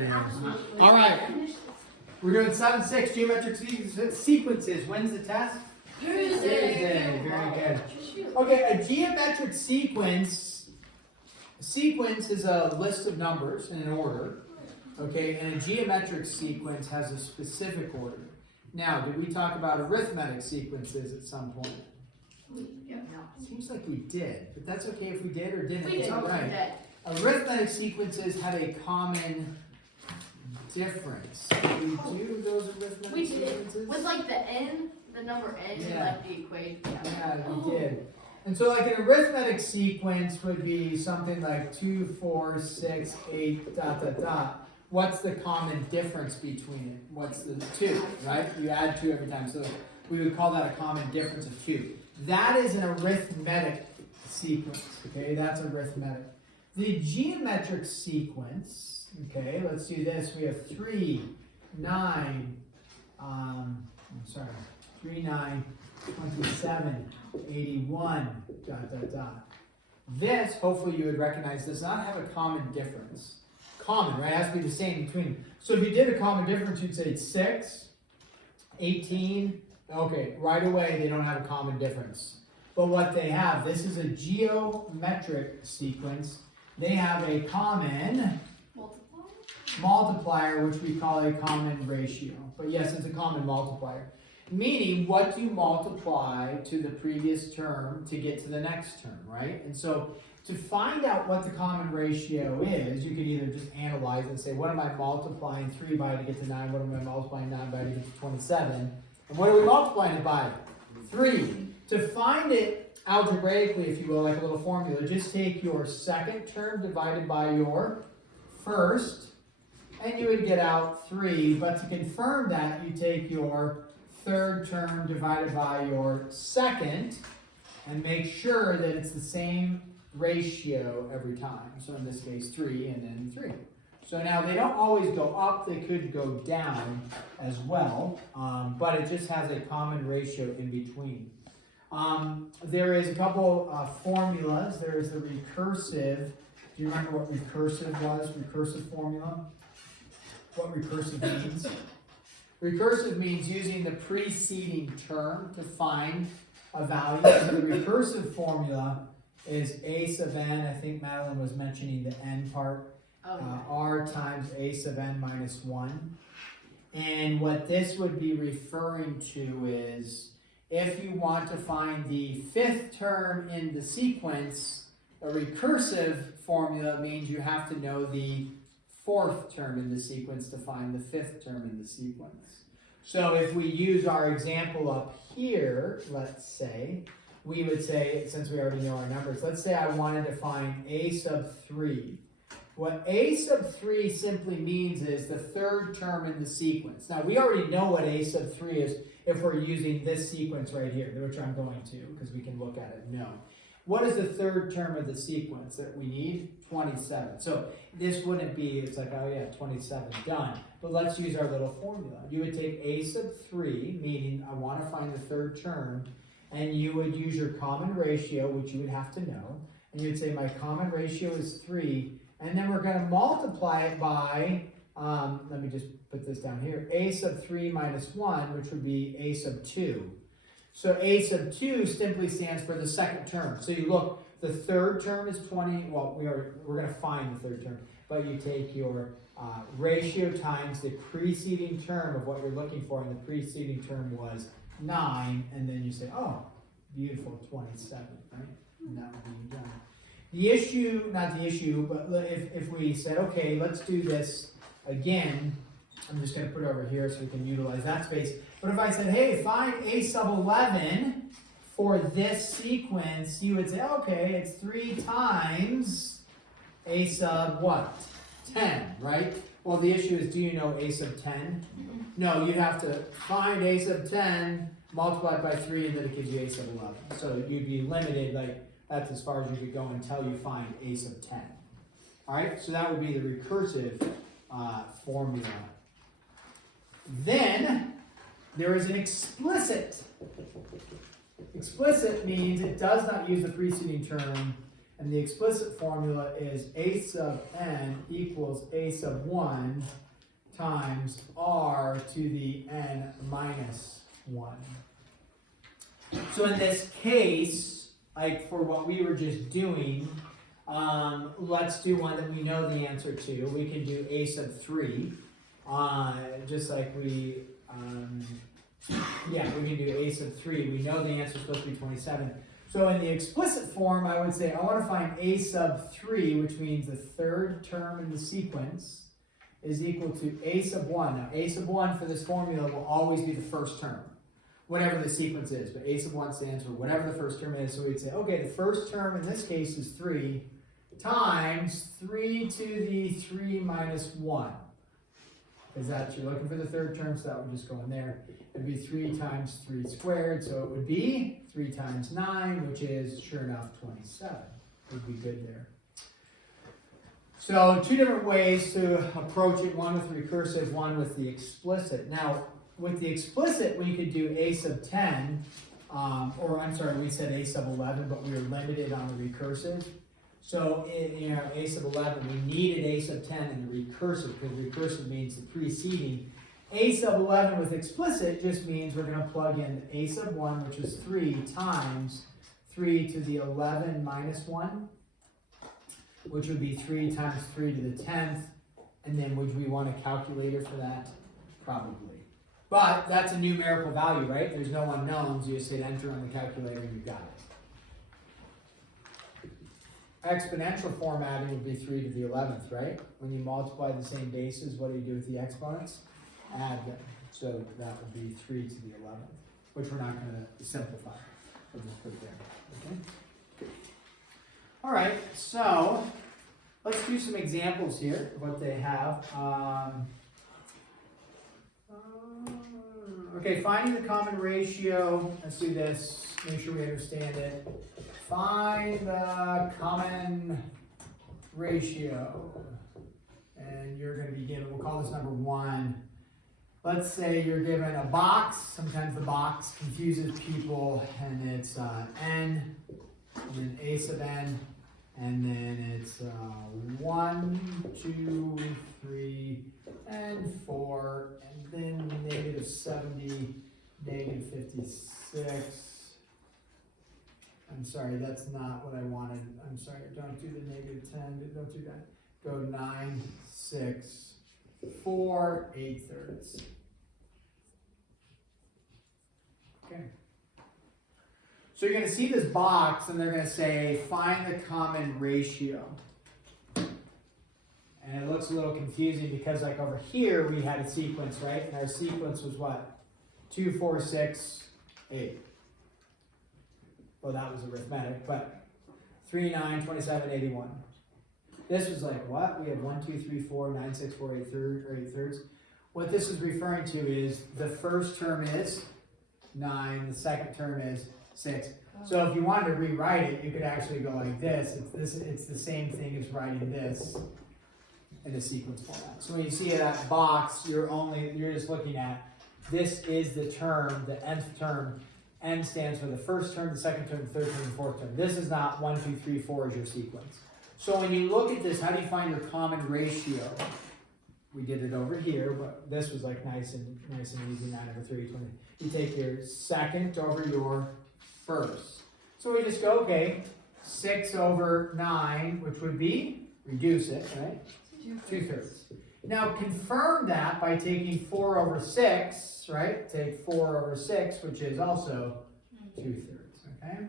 videos. All right. We're doing 7-6 geometric sequences. When's the test? Tuesday. Very good. Okay, a geometric sequence is a list of numbers in an order. Okay, and a geometric sequence has a specific order. Now, did we talk about arithmetic sequences at some point? Yeah. Seems like we did, but that's okay if we did or didn't. We did. It's all right. Arithmetic sequences have a common difference. Did we do those arithmetic We did. sequences? With like the n, the number n, and like the equation. Yeah, we did. And so like an arithmetic sequence would be something like 2, 4, 6, 8, ... What's the common difference between it? What's the 2, right? You add 2 every time. So we would call that a common difference of 2. That is an arithmetic sequence, okay? That's arithmetic. The geometric sequence, okay, let's do this. We have 3, 9, 3, 9, 27, 81, ... This, hopefully you would recognize, does not have a common difference. Common, right? It has to be the same between them. So if you did a common difference, you'd say 6, 18. Okay, right away they don't have a common difference. But what they have, this is a geometric sequence. They have a common multiplier, which we call a common ratio. But yes, it's a common multiplier. Meaning, what do you multiply to the previous term to get to the next term, right? And so, to find out what the common ratio is, you could either just analyze and say, what am I multiplying 3 by to get to 9? What am I multiplying 9 by to get to 27? And what are we multiplying it by? 3. To find it algebraically, if you will, like a little formula, just take your second term divided by your first, and you would get out 3. But to confirm that, you take your third term divided by your second, and make sure that it's the same ratio every time. So in this case, 3 and then 3. So now they don't always go up, they could go down as well, but it just has a common ratio in between. There is a couple formulas. There is the recursive. Do you remember what recursive was? Recursive formula? What recursive means? Recursive means using the preceding term to find a value. So the recursive formula is a sub n. I think Madeline was mentioning the n part. R times a sub n minus 1. And what this would be referring to is, if you want to find the 5th term in the sequence, a recursive formula means you have to know the 4th term in the sequence to find the 5th term in the sequence. So if we use our example up here, let's say, we would say, since we already know our numbers, let's say I wanted to find a sub 3. What a sub 3 simply means is the 3rd term in the sequence. Now, we already know what a sub 3 is if we're using this sequence right here, which I'm going to, because we can look at it and know. What is the 3rd term of the sequence that we need? 27. So this wouldn't be, it's like, oh yeah, 27, done. But let's use our little formula. You would take a sub 3, meaning I want to find the 3rd term, and you would use your common ratio, which you would have to know, and you'd say my common ratio is 3, and then we're going to multiply it by, let me just put this down here, a sub 3 minus 1, which would be a sub 2. So a sub 2 simply stands for the 2nd term. So you look, the 3rd term is 20. Well, we're going to find the 3rd term. But you take your ratio times the preceding term of what you're looking for, and the preceding term was 9. And then you say, oh, beautiful, 27, right? And that would be done. The issue, not the issue, but if we said, okay, let's do this again, I'm just going to put it over here so we can utilize that space. But if I said, hey, find a sub 11 for this sequence, you would say, okay, it's 3 times a sub what? 10, right? Well, the issue is, do you know a sub 10? No, you'd have to find a sub 10, multiply it by 3, and then it gives you a sub 11. So you'd be limited, like, that's as far as you could go until you find a sub 10. All right, so that would be the recursive formula. Then there is an explicit. Explicit means it does not use the preceding term, And the explicit formula is a sub n equals a sub 1 times r to the n minus 1. So in this case, like for what we were just doing, let's do one that we know the answer to. We can do a sub 3, just like we can do a sub 3. We know the answer is supposed to be 27. So in the explicit form, I would say I want to find a sub 3, which means the third term in the sequence is equal to a sub 1. Now, a sub 1 for this formula will always be the first term, whatever the sequence is. But a sub 1 stands for whatever the first term is. So we'd say, okay, the first term in this case is 3 times 3 to the 3 minus 1. Because that's, you're looking for the third term, so that would just go in there. It would be 3 times 3 squared, so it would be 3 times 9, which is, sure enough, 27. Would be good there. So, two different ways to approach it, one with recursive, one with the explicit. Now, with the explicit, we could do a sub 10, we said a sub 11, but we were limited on the recursive. So in a sub 11, we needed a sub 10 in the recursive, because recursive means the preceding. A sub 11 with explicit just means we're going to plug in a sub 1, which is 3 times 3 to the 11 minus 1, which would be 3 times 3 to the 10th. And then would we want a calculator for that? Probably. But that's a numerical value, right? There's no unknowns. You just hit enter on the calculator and you got it. Exponential formatting would be 3 to the 11th, right? When you multiply the same bases, what do you do with the exponents? Add them. So that would be 3 to the 11th, which we're not going to simplify. We'll just put it there. Okay. All right, so let's do some examples here of what they have. Okay, finding the common ratio. Let's do this. Make sure we understand it. Find the common ratio. And you're going to be given, we'll call this number 1. Let's say you're given a box. Sometimes the box confuses people, and it's n, and then a sub n, and then it's 1, 2, 3, and 4, and then negative 70, negative 56. I'm sorry, that's not what I wanted. I'm sorry, don't do the negative 10, don't do that. Go 9, 6, 4, 8/3. Okay. So you're going to see this box, and they're going to say, find the common ratio. And it looks a little confusing because, like over here, we had a sequence, right? And our sequence was what? 2, 4, 6, 8. Well, that was arithmetic, but 3, 9, 27, 81. This was like, what? We have 1, 2, 3, 4, 9, 6, 4, 8/3. What this is referring to is the first term is 9, the second term is 6. So if you wanted to rewrite it, you could actually go like this. It's the same thing as writing this in a sequence format. So when you see that box, you're just looking at, this is the term, the nth term. N stands for the first term, the second term, the third term, the fourth term. This is not 1, 2, 3, 4 as your sequence. So when you look at this, how do you find your common ratio? We did it over here, but this was like nice and easy, 9/3, 20. You take your second over your first. So we just go, okay, 6/9, which would be, reduce it, right? 2/3. Now confirm that by taking 4/6, right? Take 4/6, which is also 2/3, okay?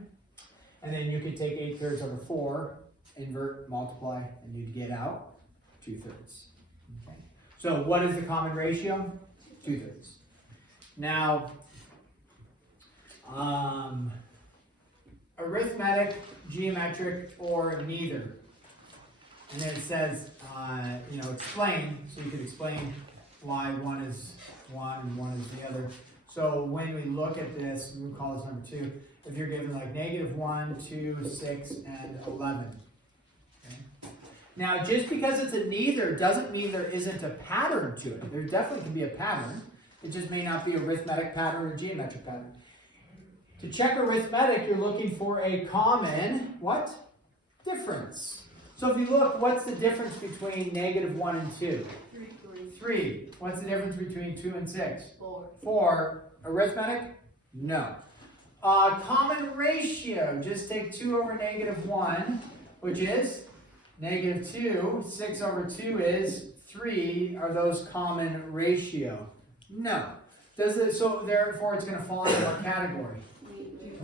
And then you could take 8/3/4, invert, multiply, and you'd get out 2/3. Okay. So what is the common ratio? 2/3. Now, arithmetic, geometric, or neither. And then it says, explain, so you could explain why one is one and one is the other. So when we look at this, we'll call this number 2. If you're given like -1, 2, 6, and 11. Okay? Now, just because it's a neither doesn't mean there isn't a pattern to it. There definitely can be a pattern. It just may not be an arithmetic pattern or a geometric pattern. To check arithmetic, you're looking for a common, what? difference. So if you look, what's the difference between negative 1 and 2? 3. What's the difference between 2 and 6? 4. 4. Arithmetic? No. Common ratio. Just take 2 over negative 1, which is negative 2. 6 over 2 is 3. Are those common ratio? No. So therefore it's going to fall into what category?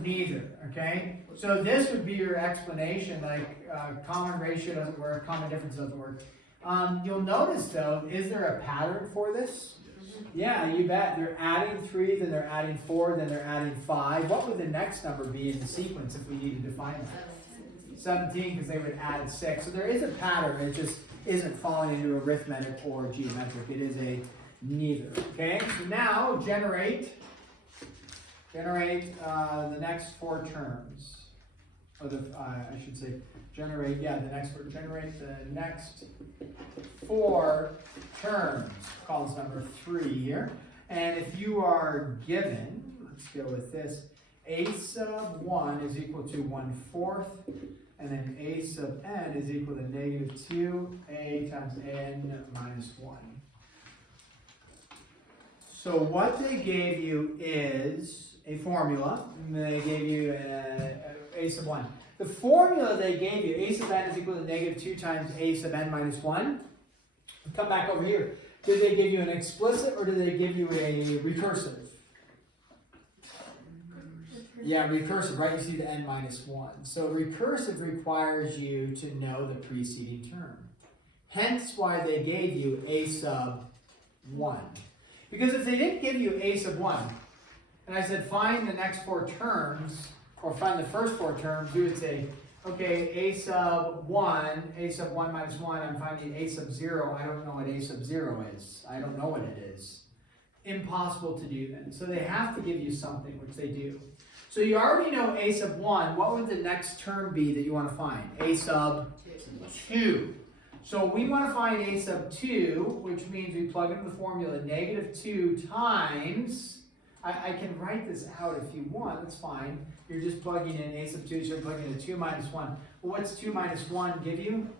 Neither. Okay? So this would be your explanation, like common ratio doesn't work, common difference doesn't work. You'll notice though, is there a pattern for this? Yeah, you bet. They're adding 3, then they're adding 4, then they're adding 5. What would the next number be in the sequence if we needed to find that? 17, because they would add 6. So there is a pattern. It just isn't falling into arithmetic or geometric. It is a neither. Okay, so now generate the next 4 terms. Or I should say generate the next 4 terms. Call this number 3 here. And if you are given, let's go with this, a sub 1 is equal to 1/4, and then a sub n is equal to negative 2a times n minus 1. So what they gave you is a formula, and they gave you a sub 1. The formula they gave you, a sub n is equal to negative 2 times a sub n minus 1. Come back over here. Did they give you an explicit or did they give you a recursive? Yeah, recursive, right? You see the n minus 1. So recursive requires you to know the preceding term. Hence why they gave you a sub 1. Because if they didn't give you a sub 1, and I said find the next 4 terms, or find the first 4 terms, you would say, okay, a sub 1 minus 1, I'm finding a sub 0. I don't know what a sub 0 is. I don't know what it is. Impossible to do then. So they have to give you something, which they do. So you already know a sub 1. What would the next term be that you want to find? A sub 2. So we want to find a sub 2, which means we plug into the formula negative 2 times, I can write this out if you want, that's fine. You're just plugging in a sub 2, so you're plugging in 2 minus 1. Well, what's 2 minus 1 give you?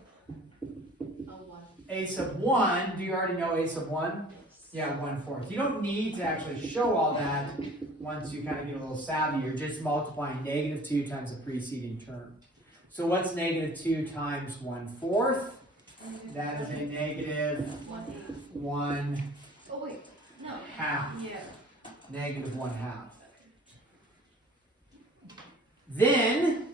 A sub 1. Do you already know a sub 1? Yeah, 1/4. You don't need to actually show all that once you kind of get a little savvy. You're just multiplying negative 2 times the preceding term. So what's negative 2 times 1/4? That is a negative 1 Oh wait, no. half. Yeah. Negative 1/2. Then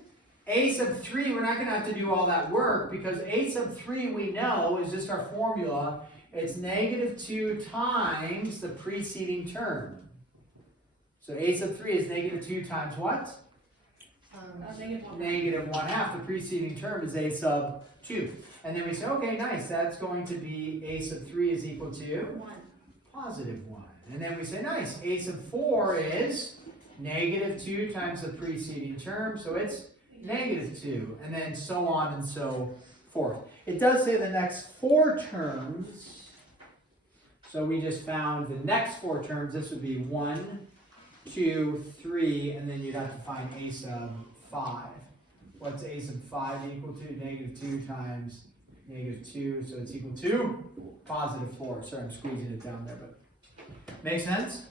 a sub 3, we're not going to have to do all that work because a sub 3 we know is just our formula. It's negative 2 times the preceding term. So a sub 3 is negative 2 times what? Negative 1/2. The preceding term is a sub 2. And then we say, okay, nice. That's going to be a sub 3 is equal to 1. Positive 1. And then we say, nice. A sub 4 is negative 2 times the preceding term. So it's negative 2. And then so on and so forth. It does say the next 4 terms. So we just found the next 4 terms. This would be 1, 2, 3, and then you'd have to find a sub 5. What's a sub 5 equal to? Negative 2 times negative 2, so it's equal to positive 4. Sorry, I'm squeezing it down there, but make sense?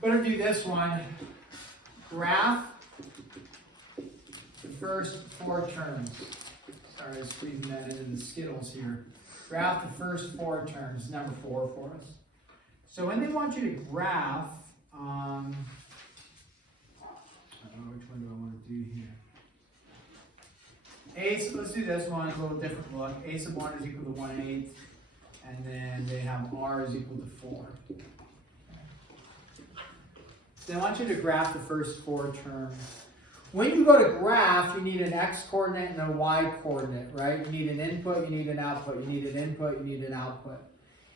Better do this one. Graph the first 4 terms. Sorry, I'm squeezing that into the Skittles here. Graph the first 4 terms, number 4 for us. So when they want you to graph, I don't know which one do I want to do here. Let's do this one, a little different look. A sub 1 is equal to 1/8, and then they have r is equal to 4. So they want you to graph the first 4 terms. When you go to graph, you need an x-coordinate and a y-coordinate, right? You need an input, you need an output. You need an input, you need an output.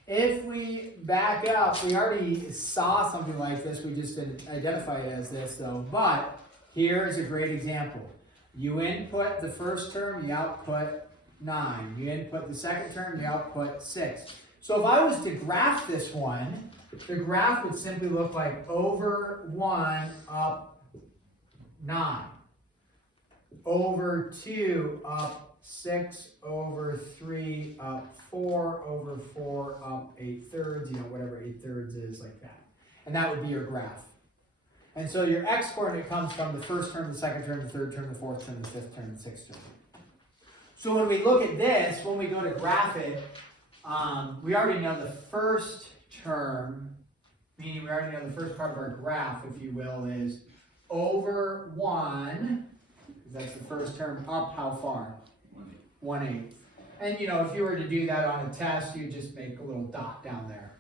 If we back up, we already saw something like this. We just didn't identify it as this, though. But here is a great example. You input the first term, you output 9. You input the second term, you output 6. So if I was to graph this one, the graph would simply look like over 1 up 9. Over 2 up 6, over 3 up 4, over 4 up 8/3, whatever 8/3 is, like that. And that would be your graph. And so your x coordinate comes from the first term, the second term, the third term, the fourth term, the fifth term, the sixth term. So when we look at this, when we go to graph it, we already know the first term, meaning we already know the first part of our graph, if you will, is over 1, that's the first term, up how far? 1/8. And if you were to do that on a test, you just make a little dot down there.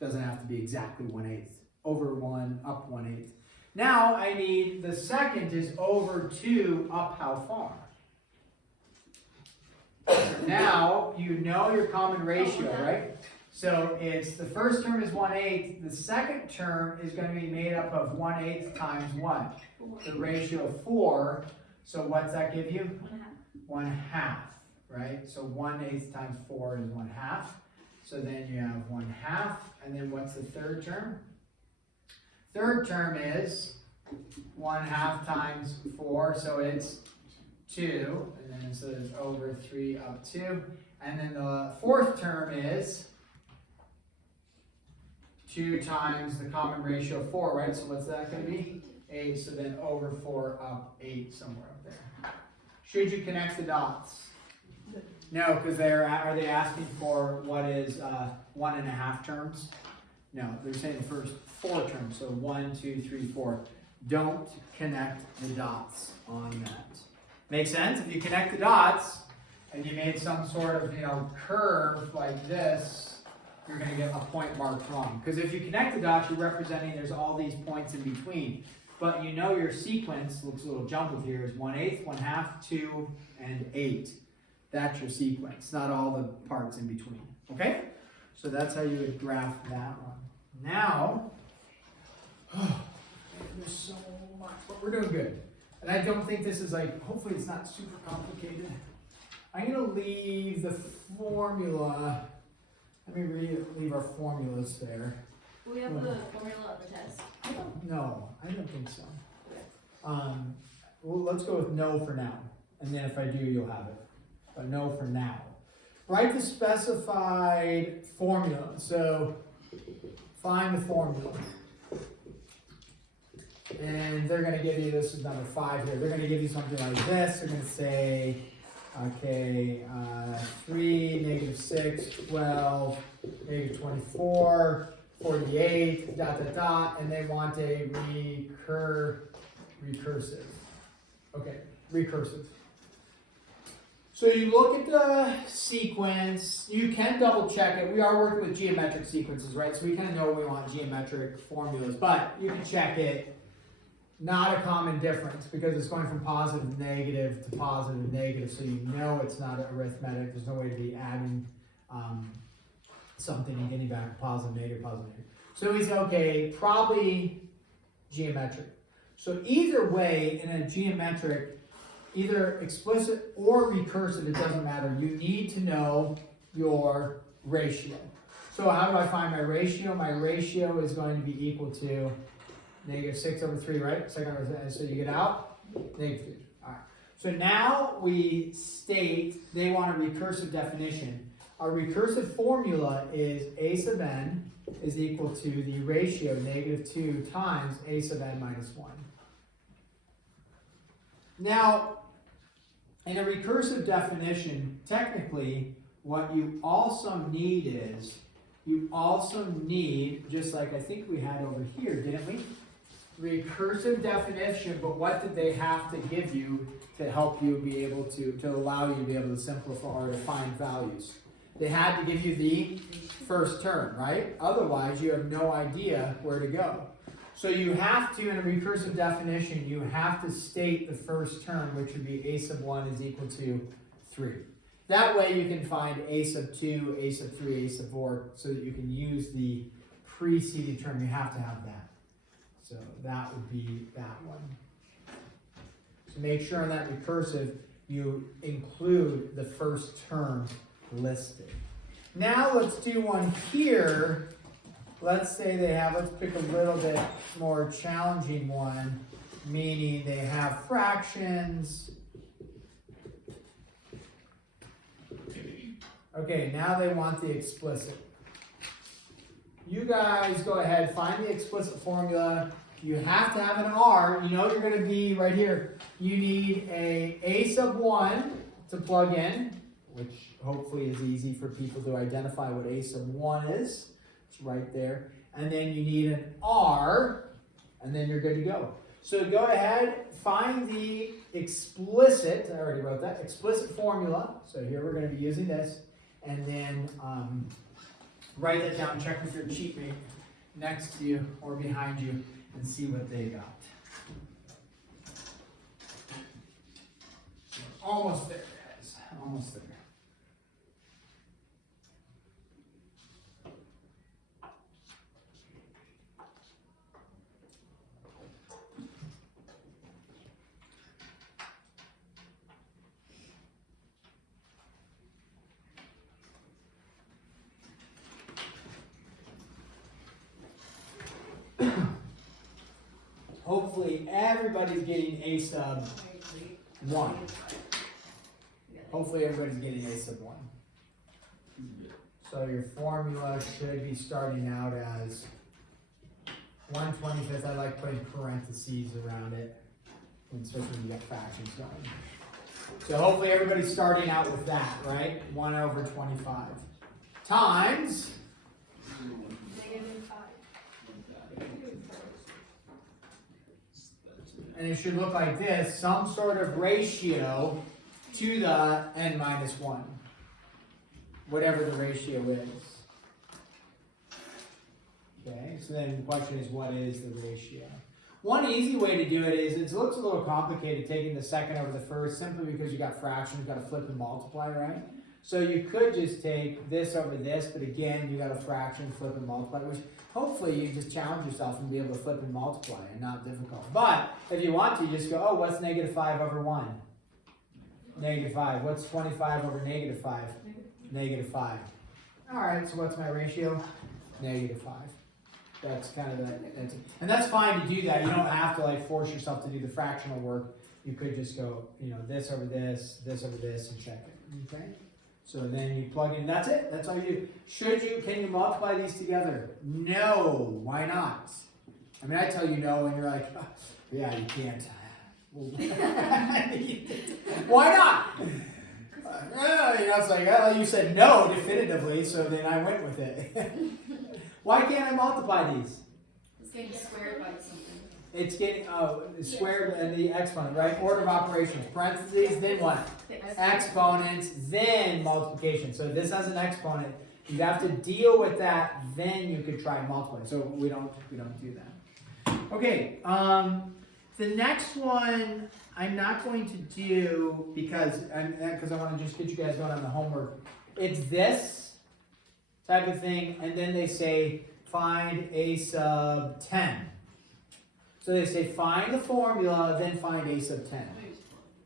Doesn't have to be exactly 1/8. Over 1, up 1/8. Now I need the second is over 2, up how far? Now you know your common ratio, right? So it's the first term is 1/8. The second term is going to be made up of 1/8 times what? The ratio of 4. So what's that give you? 1/2, right? So 1/8 times 4 is 1/2. So then you have 1/2. And then what's the third term? Third term is 1/2 times 4. So it's 2. And then so it's over 3 up 2. And then the fourth term is 2 times the common ratio of 4, right? So what's that going to be? 8. So then over 4 up 8, somewhere up there. Should you connect the dots? No, because are they asking for what is 1.5 terms? No, they're saying the first 4 terms. So 1, 2, 3, 4. Don't connect the dots on that. Make sense? If you connect the dots and you made some sort of curve like this, you're going to get a point marked wrong. Because if you connect the dots, you're representing there's all these points in between. But your sequence looks a little jumbled here. Is 1/8, 1/2, 2, and 8. That's your sequence, not all the parts in between. Okay? So that's how you would graph that one. Now, there's so much, but we're doing good. And I don't think this is hopefully it's not super complicated. I'm going to leave the formula. Let me leave our formulas there. Do we have the formula of the test? No, I don't think so. Well, let's go with no for now. And then if I do, you'll have it. But no for now. Write the specified formula. So find the formula. And they're going to give you, this is number 5 here, they're going to give you something like this. They're going to say, okay, 3, negative 6, 12, negative 24, 48, dot, dot, dot, and they want a recursive. Okay, recursive. So you look at the sequence, you can double check it. We are working with geometric sequences, right? So we kind of know we want geometric formulas, but you can check it. Not a common difference because it's going from positive negative to positive negative, so you know it's not arithmetic. There's no way to be adding something and getting back positive, negative, positive, negative. So we say, okay, probably geometric. So either way, in a geometric, either explicit or recursive, it doesn't matter. You need to know your ratio. So how do I find my ratio? My ratio is going to be equal to negative 6 over 3, right? So you get out negative 3. All right. So now we state they want a recursive definition. Our recursive formula is a sub n is equal to the ratio negative 2 times a sub n minus 1. Now, in a recursive definition, technically, what you also need is, just like I think we had over here, didn't we? Recursive definition, but what did they have to give you to help you be able to allow you to be able to simplify or to find values? They had to give you the first term, right? Otherwise, you have no idea where to go. So you have to, in a recursive definition, you have to state the first term, which would be a sub 1 is equal to 3. That way you can find a sub 2, a sub 3, a sub 4, so that you can use the preceding term. You have to have that. So that would be that one. So make sure in that recursive you include the first term listed. Now let's do one here. Let's say they have, let's pick a little bit more challenging one, meaning they have fractions. Okay, now they want the explicit. You guys go ahead, find the explicit formula. You have to have an R. You know you're going to be right here. You need a sub 1 to plug in, which hopefully is easy for people to identify what a sub 1 is. It's right there. And then you need an R, and then you're good to go. So go ahead, find the explicit, I already wrote that, explicit formula. So here we're going to be using this. And then write that down, check with your cheat mate next to you or behind you and see what they got. Almost there, guys. Almost there. Hopefully everybody's getting a sub 1. Hopefully everybody's getting a sub 1. So your formula should be starting out as 1/25. I like putting parentheses around it, especially when you got fractions going. So hopefully everybody's starting out with that, right? 1/25 times and it should look like this, some sort of ratio to the n minus 1, whatever the ratio is. Okay, so then the question is, what is the ratio? One easy way to do it is, it looks a little complicated taking the second over the first, simply because you got fractions, you got to flip and multiply, right? So you could just take this over this, but again, you got a fraction, flip and multiply, which hopefully you just challenge yourself and be able to flip and multiply and not difficult. But if you want to, just go, oh, what's -5 over 1? -5. What's 25 over -5? -5. All right, so what's my ratio? -5. That's kind of and that's fine to do that. You don't have to like force yourself to do the fractional work. You could just go, you know, this over this over this, and check it. Okay. So then you plug in. That's it. That's all you do. Can you multiply these together? No. Why not? I mean, I tell you no, and you're like, oh, yeah, you can't. Why not? You know, it's like, well, you said no definitively, so then I went with it. Why can't I multiply these? It's getting squared by something. It's getting squared and the exponent, right? Order of operations. Parentheses, then what? Exponents, then multiplication. So this has an exponent. You have to deal with that, then you could try multiplying. So we don't do that. Okay. The next one I'm not going to do because I want to just get you guys going on the homework. It's this type of thing, and then they say find a sub 10. So they say find the formula, then find a sub 10.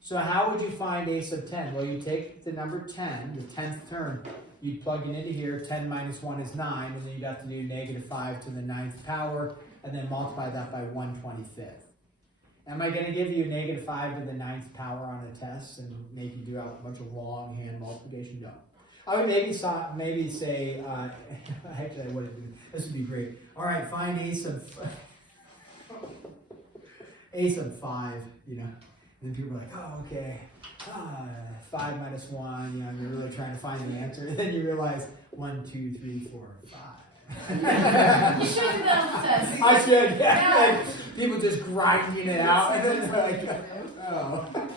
So how would you find a sub 10? Well, you take the number 10, the 10th term, you plug it into here, 10 minus 1 is 9, and then you'd have to do -5 to the 9th power, and then multiply that by 1/25. Am I going to give you -5 to the 9th power on a test and make you do a bunch of longhand multiplication? No. I would maybe say, actually I wouldn't do this. Would be great. All right, find a sub 5, you know. And then people are like, oh, okay, 5 minus 1, you know, and you're really trying to find the answer. And then you realize 1, 2, 3, 4, 5. You should have done the test. I should, yeah. Like, people just grinding it out, and then they're like, oh.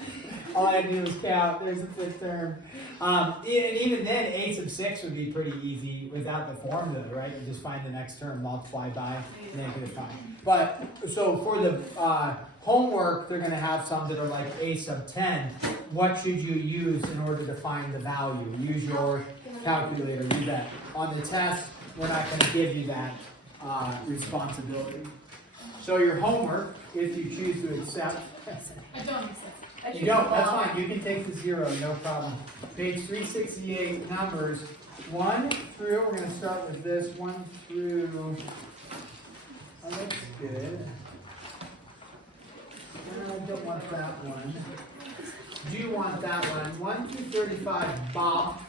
All I had to do was count. There's the 5th term. And even then, a sub 6 would be pretty easy without the formula, right? You just find the next term, multiply by, -5. But, so for the homework, they're going to have some that are like a sub 10. What should you use in order to find the value? Use your calculator. Do that. On the test, we're not going to give you that responsibility. So your homework, if you choose to accept, I don't accept. You don't, that's fine, you can take the 0, no problem. Page 368, numbers 1 through, we're gonna start with this, 1 through, oh, that's good. I don't want that one. Do want that one, 1 through 35, Bob.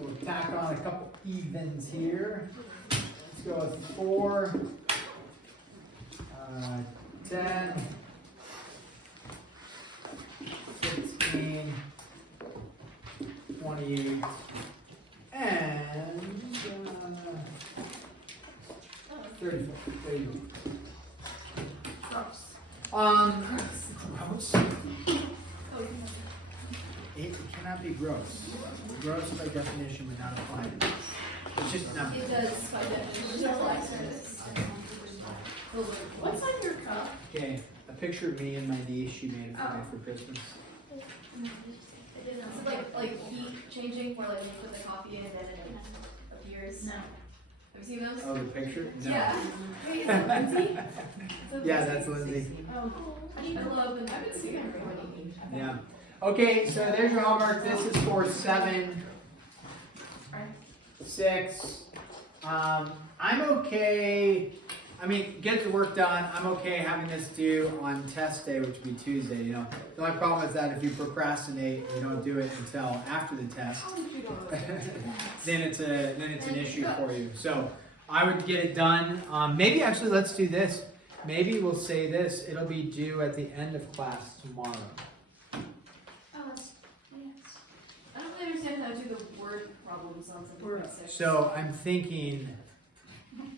We'll tack on a couple evens here. Let's go with 4, 10, 16, 28, and 34. There you go. Gross. It cannot be gross. Gross by definition would not apply. It's just numbers. It does by definition. What's on your cup? Okay, a picture of me and my niece. She made it for me for Christmas. It's like heat changing, where like you put the coffee in and then it appears. No. Have you seen those? Oh, the picture? No. Yeah. Wait, is it Lindsay? Yeah, that's Lindsay. Oh, I need to love and I've been seeing everybody. Yeah. Okay, so there's your homework. This is for 7, 6. I'm okay. I mean, get the work done. I'm okay having this due on test day, which would be Tuesday. You know, the only problem is that if you procrastinate, you don't do it until after the test. then it's an issue for you. So I would get it done. Maybe actually, let's do this. Maybe we'll say this. It'll be due at the end of class tomorrow. I don't really understand how to do the word problems on something like 6. So I'm thinking.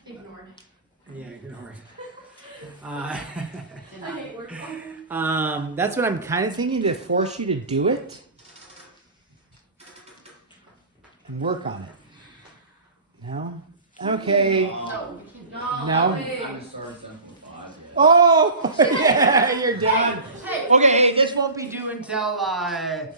Ignored. Yeah, ignore it. I hate word problems. That's what I'm kind of thinking, to force you to do it and work on it. No? Okay. No, we can't. No? Wait. I haven't started Simplify yet. Oh, yeah, you're done. Hey. Okay, this won't be due until Friday.